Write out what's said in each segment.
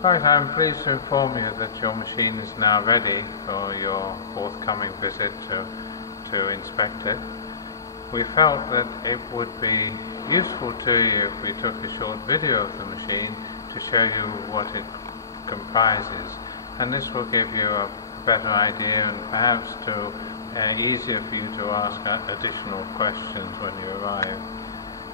Right, I'm pleased to inform you that your machine is now ready for your forthcoming visit to inspect it. We felt that it would be useful to you if we took a short video of the machine to show you what it comprises, and this will give you a better idea and perhaps easier for you to ask additional questions when you arrive.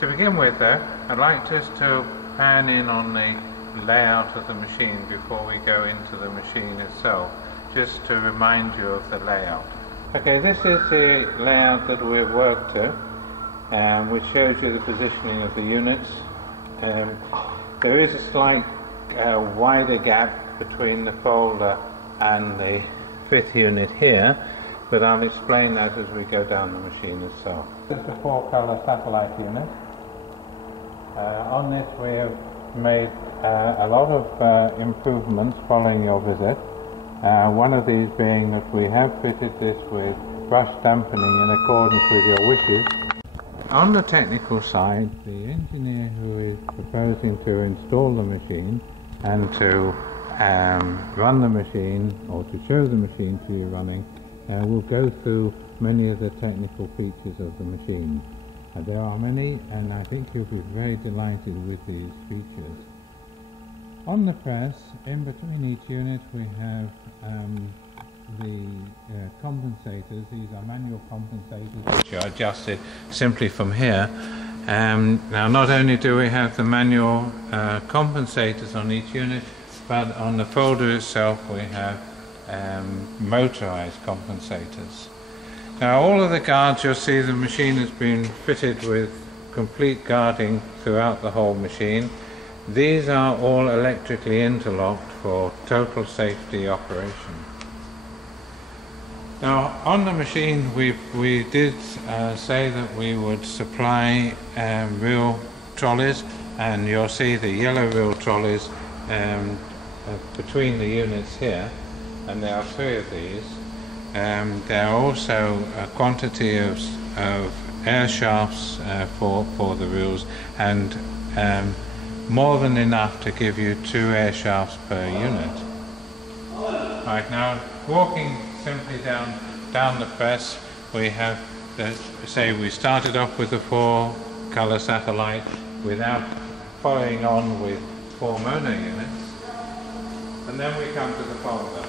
To begin with though, I'd like just to pan in on the layout of the machine before we go into the machine itself, just to remind you of the layout. Okay, this is the layout that we've worked to, which shows you the positioning of the units. There is a slight wider gap between the folder and the fifth unit here, but I'll explain that as we go down the machine itself. This is the 4-color satellite unit. On this we have made a lot of improvements following your visit. One of these being that we have fitted this with brush dampening in accordance with your wishes. On the technical side, the engineer who is proposing to install the machine and to run the machine, or to show the machine to you running, will go through many of the technical features of the machine. There are many, and I think you'll be very delighted with these features. On the press, in between each unit, we have the compensators. These are manual compensators which are adjusted simply from here. Now, not only do we have the manual compensators on each unit, but on the folder itself we have motorized compensators. Now, all of the guards, you'll see the machine has been fitted with complete guarding throughout the whole machine. These are all electrically interlocked for total safety operation. Now, on the machine we did say that we would supply reel trolleys, and you'll see the yellow reel trolleys between the units here, and there are 3 of these. There are also a quantity of air shafts for the reels, and more than enough to give you 2 air shafts per unit. Right, now walking simply down the press, we have we started off with the 4-color satellite without following on with 4 mono units, and then we come to the folder.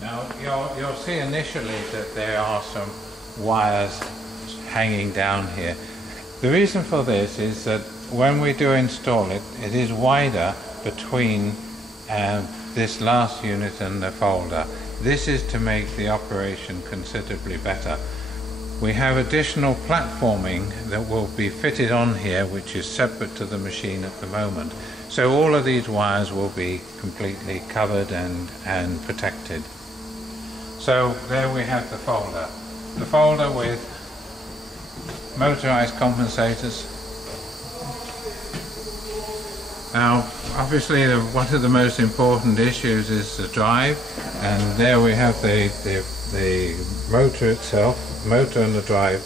Now you'll see initially that there are some wires hanging down here. The reason for this is that when we do install it, it is wider between this last unit and the folder. This is to make the operation considerably better. We have additional platforming that will be fitted on here, which is separate to the machine at the moment. So all of these wires will be completely covered and protected. So there we have the folder. The folder with motorized compensators. Now, obviously, one of the most important issues is the drive, and there we have the motor itself, motor and the drive,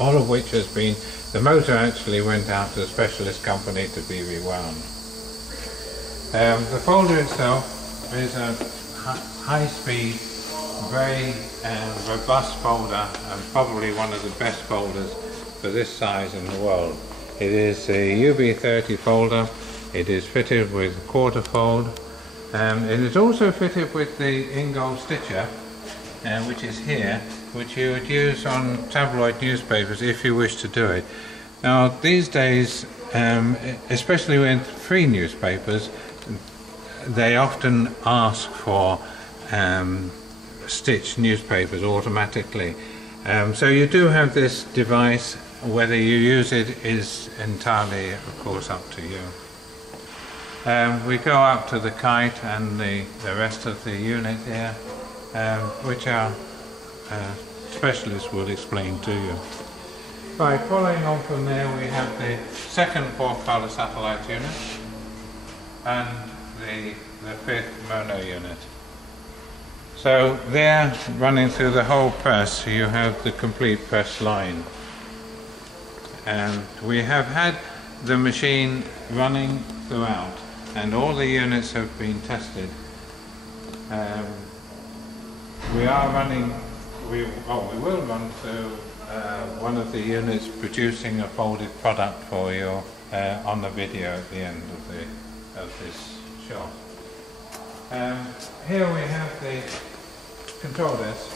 all of which has been, the motor actually went out to a specialist company to be rewound. The folder itself is a high-speed, very robust folder, and probably one of the best folders for this size in the world. It is a UB30 folder. It is fitted with a quarter fold. It is also fitted with the Ingold stitcher, which is here, which you would use on tabloid newspapers if you wish to do it. Now, these days, especially with free newspapers, they often ask for stitched newspapers automatically. So you do have this device. Whether you use it is entirely, of course, up to you. We go up to the kite and the rest of the unit here, which our specialist will explain to you. Right, following on from there, we have the second 4-color satellite unit and the 5th mono unit. So there, running through the whole press, you have the complete press line. And we have had the machine running throughout, and all the units have been tested. We will run through one of the units producing a folded product for you on the video at the end of this shot. Here we have the control desk.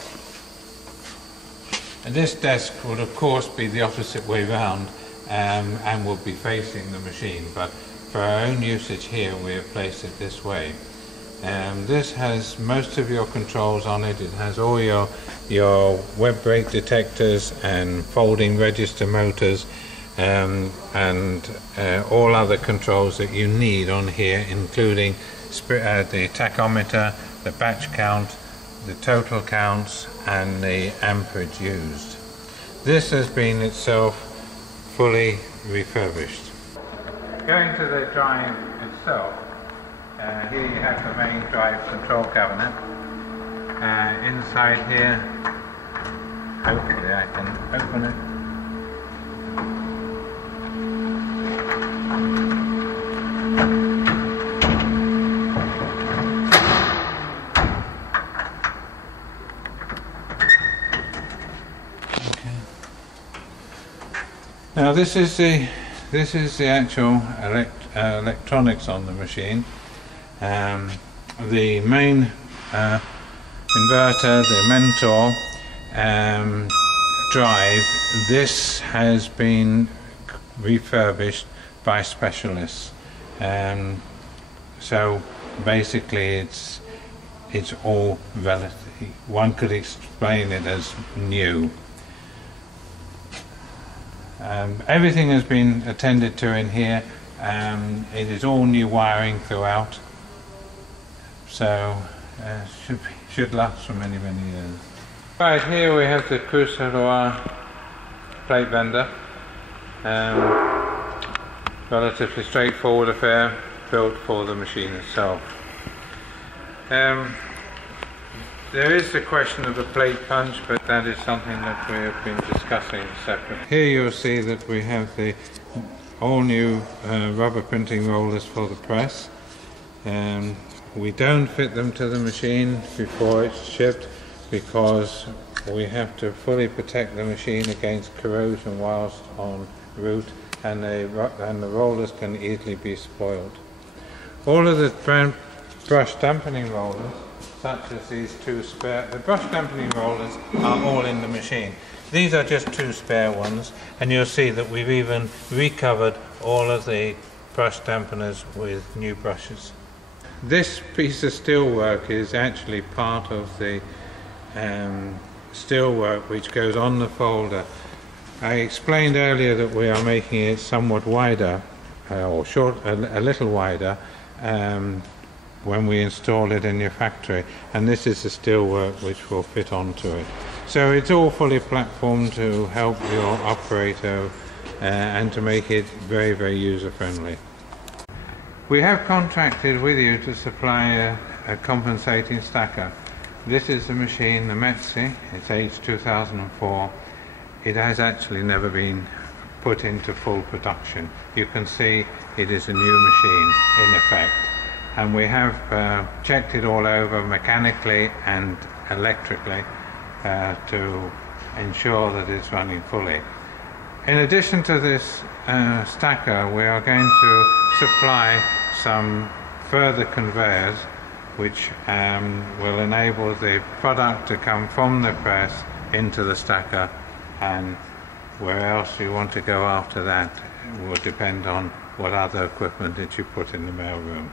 And this desk would of course be the opposite way round and will be facing the machine, but for our own usage here we have placed it this way. This has most of your controls on it. It has all your web brake detectors and folding register motors and all other controls that you need on here, including the tachometer, the batch count, the total counts and the amperage used. This has been itself fully refurbished. Going to the drive itself, here you have the main drive control cabinet. Inside here, hopefully I can open it. Okay. Now this is the actual electronics on the machine. The main inverter, the Mentor drive, this has been refurbished by specialists. So basically it's all relative. One could explain it as new. Everything has been attended to in here. It is all new wiring throughout, so should last for many years. Right, here we have the Crucial plate vendor. Relatively straightforward affair, built for the machine itself. There is the question of the plate punch, but that is something that we have been discussing separately. Here you'll see that we have the all new rubber printing rollers for the press. We don't fit them to the machine before it's shipped because we have to fully protect the machine against corrosion whilst en route, and the rollers can easily be spoiled. All of the brush dampening rollers, such as these two spare, the brush dampening rollers are all in the machine. These are just two spare ones, and you'll see that we've even recovered all of the brush dampeners with new brushes. This piece of steelwork is actually part of the steelwork which goes on the folder. I explained earlier that we are making it somewhat wider, or a little wider, when we install it in your factory, and this is the steelwork which will fit onto it. So it's all fully platformed to help your operator and to make it very user friendly. We have contracted with you to supply a compensating stacker. This is the machine, the Metzi. It's aged 2004. It has actually never been put into full production. You can see it is a new machine in effect. And we have checked it all over mechanically and electrically to ensure that it's running fully. In addition to this stacker, we are going to supply some further conveyors which will enable the product to come from the press into the stacker, and where else you want to go after that will depend on what other equipment that you put in the mailroom.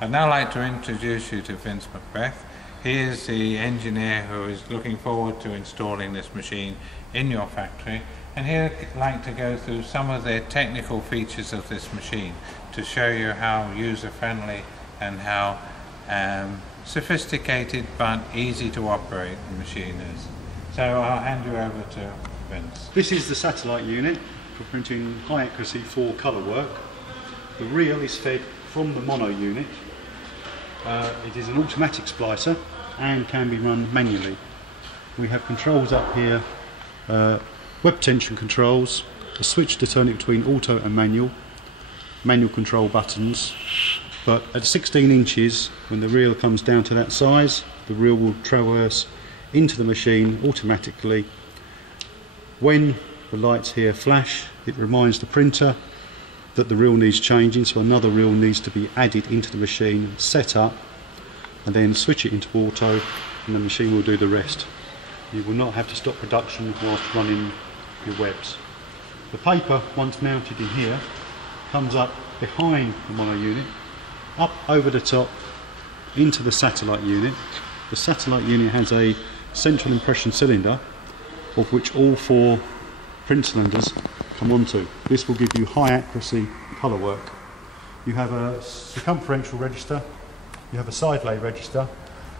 I'd now like to introduce you to Vince Macbeth. He is the engineer who is looking forward to installing this machine in your factory, and he'd like to go through some of the technical features of this machine to show you how user-friendly and how sophisticated but easy to operate the machine is. So I'll hand you over to Vince. This is the satellite unit for printing high accuracy full colour work. The reel is fed from the mono unit. It is an automatic splicer and can be run manually. We have controls up here, web tension controls, a switch to turn it between auto and manual, manual control buttons, but at 16 inches, when the reel comes down to that size, the reel will traverse into the machine automatically. When the lights here flash, it reminds the printer that the reel needs changing, so another reel needs to be added into the machine, set up, and then switch it into auto, and the machine will do the rest. You will not have to stop production whilst running your webs. The paper, once mounted in here, comes up behind the mono unit, up over the top into the satellite unit. The satellite unit has a central impression cylinder, of which all 4 print cylinders come onto. This will give you high accuracy colour work. You have a circumferential register, you have a side lay register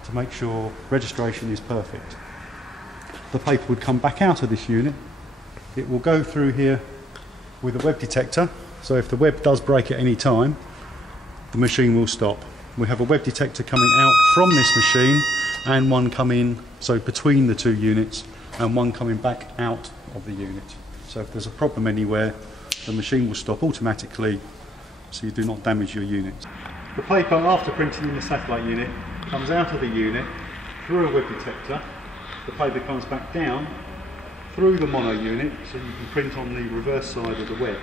to make sure registration is perfect. The paper would come back out of this unit. It will go through here with a web detector, so if the web does break at any time, the machine will stop. We have a web detector coming out from this machine and one coming, so between the 2 units, and one coming back out of the unit. So if there's a problem anywhere, the machine will stop automatically so you do not damage your unit. The paper, after printing in the satellite unit, comes out of the unit through a web detector. The paper comes back down through the mono unit so you can print on the reverse side of the web.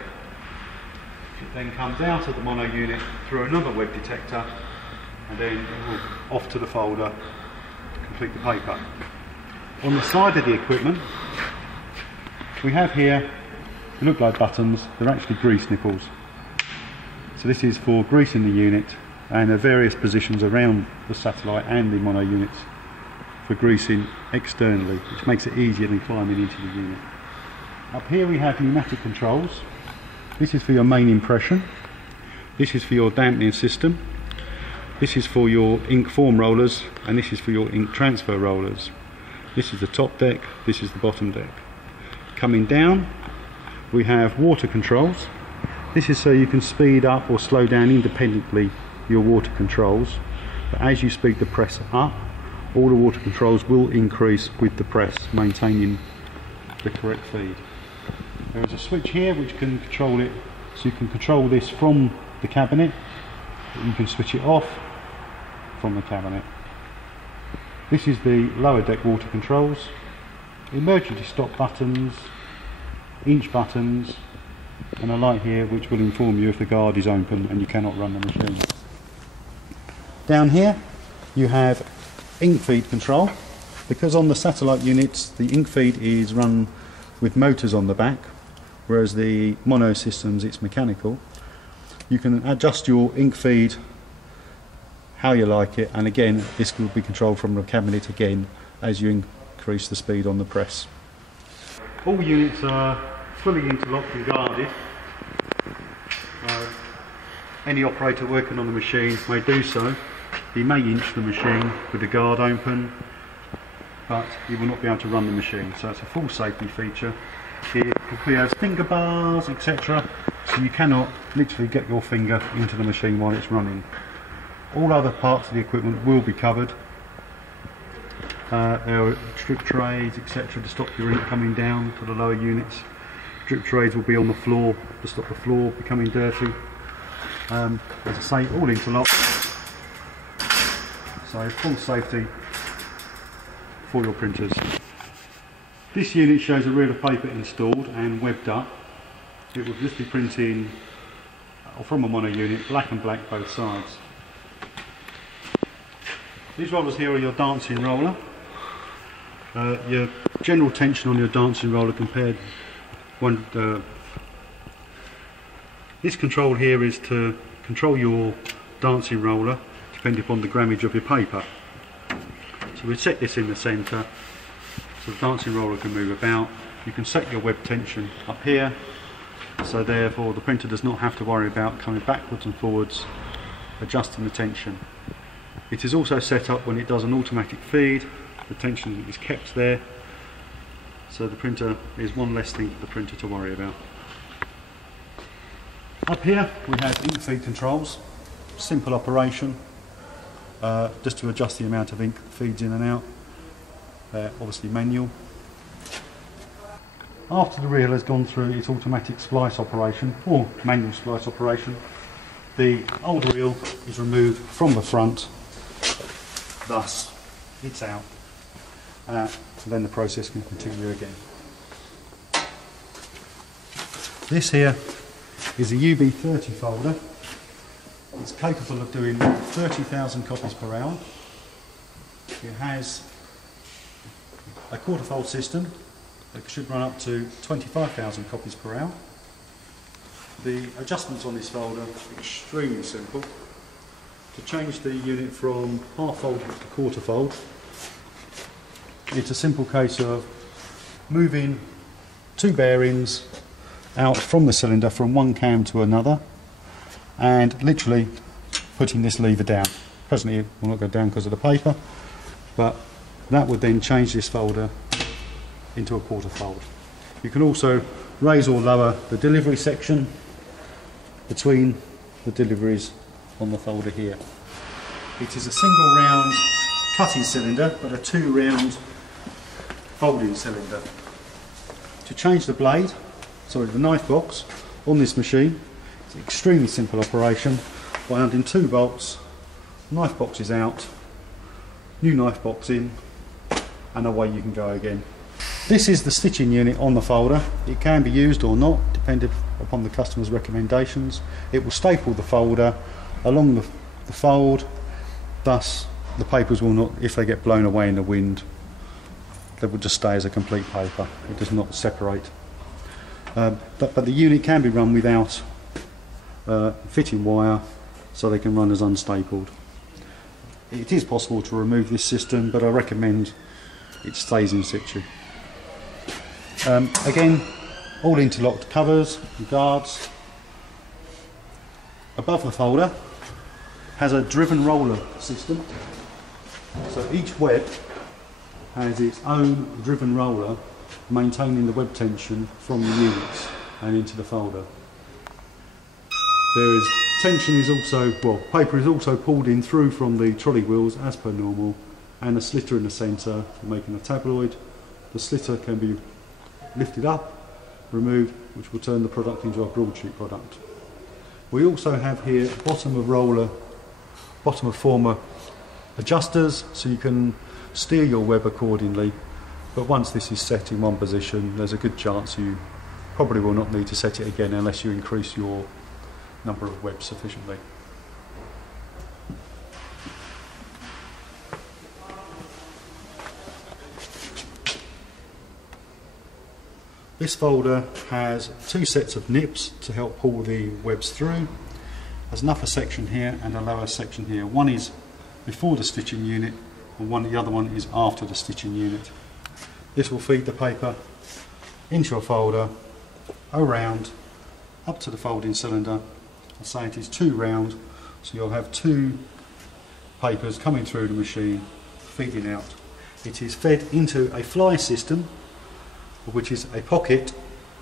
It then comes out of the mono unit through another web detector and then off to the folder to complete the paper. On the side of the equipment we have here, they look like buttons, they're actually grease nipples. So this is for greasing the unit, and there are various positions around the satellite and the mono units for greasing externally, which makes it easier than climbing into the unit. Up here we have pneumatic controls. This is for your main impression, this is for your dampening system, this is for your ink form rollers, and this is for your ink transfer rollers. This is the top deck, this is the bottom deck. Coming down we have water controls. This is so you can speed up or slow down independently your water controls, but as you speed the press up, all the water controls will increase with the press, maintaining the correct feed. There is a switch here which can control it, so you can control this from the cabinet, but you can switch it off from the cabinet. This is the lower deck water controls, emergency stop buttons, inch buttons, and a light here which will inform you if the guard is open and you cannot run the machine. Down here you have ink feed control. Because on the satellite units the ink feed is run with motors on the back, whereas the mono systems it's mechanical. You can adjust your ink feed how you like it, and again this will be controlled from the cabinet again as you increase the speed on the press. All units are fully interlocked and guarded. Any operator working on the machine may do so. He may inch the machine with the guard open, but he will not be able to run the machine, so it's a full safety feature. It has finger bars, etc., so you cannot literally get your finger into the machine while it's running. All other parts of the equipment will be covered. There are drip trays, etc., to stop your ink coming down to the lower units. Drip trays will be on the floor to stop the floor becoming dirty. As I say, all interlocked, so full safety for your printers. This unit shows a reel of paper installed and webbed up. It will just be printing from a mono unit, black and black both sides. These rollers here are your dancing roller. Your general tension on your dancing roller compared this control here is to control your dancing roller depending upon the grammage of your paper. So we set this in the centre so the dancing roller can move about. You can set your web tension up here, so therefore the printer does not have to worry about coming backwards and forwards adjusting the tension. It is also set up when it does an automatic feed, the tension is kept there, so the printer is one less thing for the printer to worry about. Up here we have ink feed controls, simple operation, just to adjust the amount of ink that feeds in and out. Obviously manual. after the reel has gone through its automatic splice operation or manual splice operation, the old reel is removed from the front, thus it's out, and then the process can continue again. This here is a UB30 folder. It's capable of doing 30,000 copies per hour. It has a quarter fold system that should run up to 25,000 copies per hour. The adjustments on this folder are extremely simple. To change the unit from half fold to quarter fold, it's a simple case of moving two bearings out from the cylinder from one cam to another and literally putting this lever down. Presently it will not go down because of the paper, but that would then change this folder into a quarter fold. You can also raise or lower the delivery section between the deliveries on the folder here. It is a single round cutting cylinder but a two round folding cylinder. To change the blade, the knife box on this machine, it's an extremely simple operation. By unding two bolts, knife box is out, new knife box in, and away you can go again. This is the stitching unit on the folder. It can be used or not, depending upon the customer's recommendations. It will staple the folder along the fold, thus the papers will not, if they get blown away in the wind, they will just stay as a complete paper. It does not separate. But the unit can be run without fitting wire, so they can run as unstapled. It is possible to remove this system, but I recommend it stays in situ. Again, all interlocked covers and guards. Above the folder has a driven roller system, so each web has its own driven roller maintaining the web tension from the units and into the folder. Tension is also, paper is also pulled in through from the trolley wheels as per normal, and a slitter in the centre for making a tabloid. The slitter can be lifted up, removed, which will turn the product into a broadsheet product. We also have here bottom of former adjusters, so you can steer your web accordingly. But once this is set in one position, there's a good chance you probably will not need to set it again unless you increase your number of webs sufficiently. This folder has two sets of nips to help pull the webs through. There's an upper section here and a lower section here. One is before the stitching unit and the other one is after the stitching unit. This will feed the paper into a folder, around, up to the folding cylinder. I say it is two round, so you'll have two papers coming through the machine, feeding out. It is fed into a fly system, which is a pocket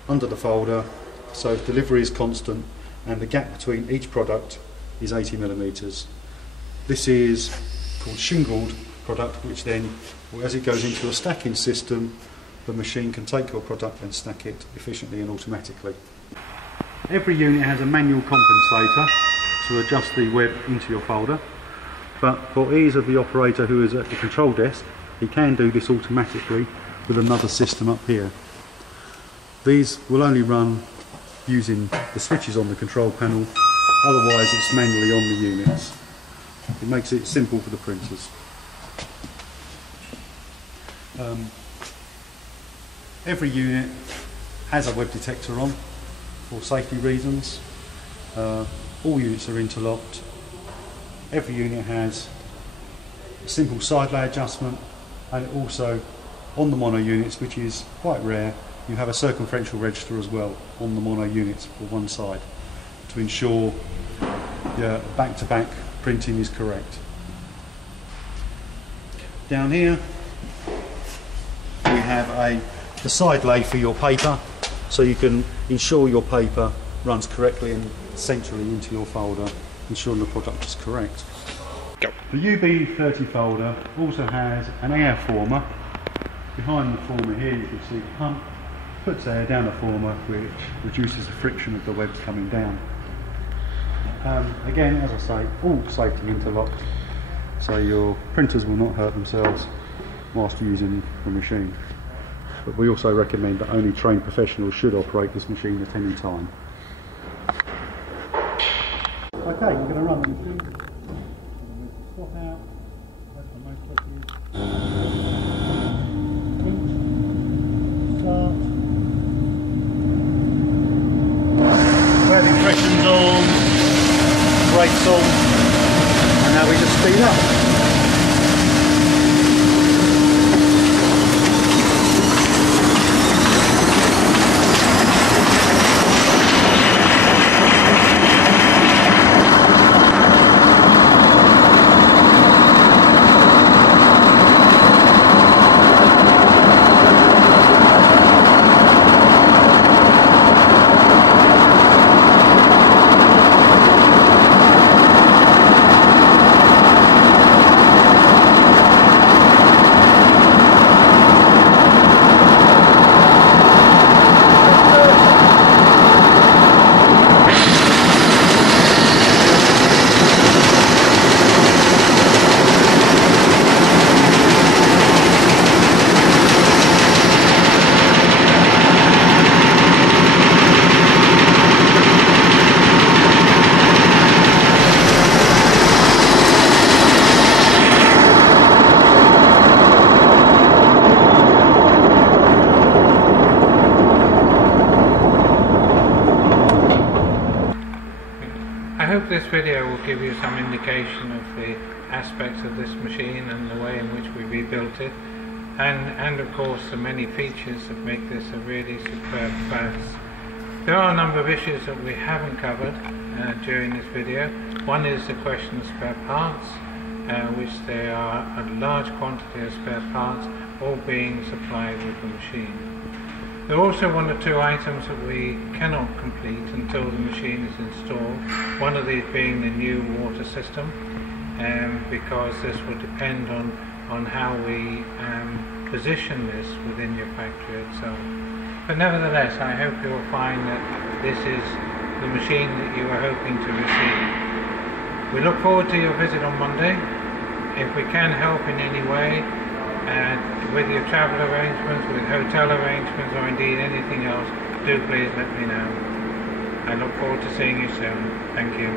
under the folder, so delivery is constant and the gap between each product is 80mm. This is called shingled product, which then, as it goes into a stacking system, the machine can take your product and stack it efficiently and automatically. Every unit has a manual compensator to adjust the web into your folder, but for ease of the operator who is at the control desk, he can do this automatically with another system up here. These will only run using the switches on the control panel, otherwise it's manually on the units. It makes it simple for the printers. Every unit has a web detector on for safety reasons. All units are interlocked. Every unit has a simple side lay adjustment, and also on the mono units, which is quite rare, you have a circumferential register as well on the mono units for one side to ensure your back-to-back printing is correct. Down here we have the side lay for your paper, so you can ensure your paper runs correctly and centrally into your folder, ensuring the product is correct. Go. The UB30 folder also has an air former. Behind the former here you can see the pump, puts air down the former, which reduces the friction of the webs coming down. Again, as I say, all safety interlocked, so your printers will not hurt themselves whilst using the machine. But we also recommend that only trained professionals should operate this machine at any time. Okay, we're going to run the machine. Swap out. That's the most quickly. Start. Webbing friction's on. Brakes on. And now we just speed up. I hope this video will give you some indication of the aspects of this machine and the way in which we rebuilt it, and of course the many features that make this a really superb class. There are a number of issues that we haven't covered during this video. One is the question of spare parts, which there are a large quantity of spare parts all being supplied with the machine. There are also one or two items that we cannot complete until the machine is installed, one of these being the new water system, because this will depend on how we position this within your factory itself. But nevertheless, I hope you will find that this is the machine that you are hoping to receive. We look forward to your visit on Monday. If we can help in any way, with your travel arrangements, with hotel arrangements, or indeed anything else, do please let me know. I look forward to seeing you soon. Thank you.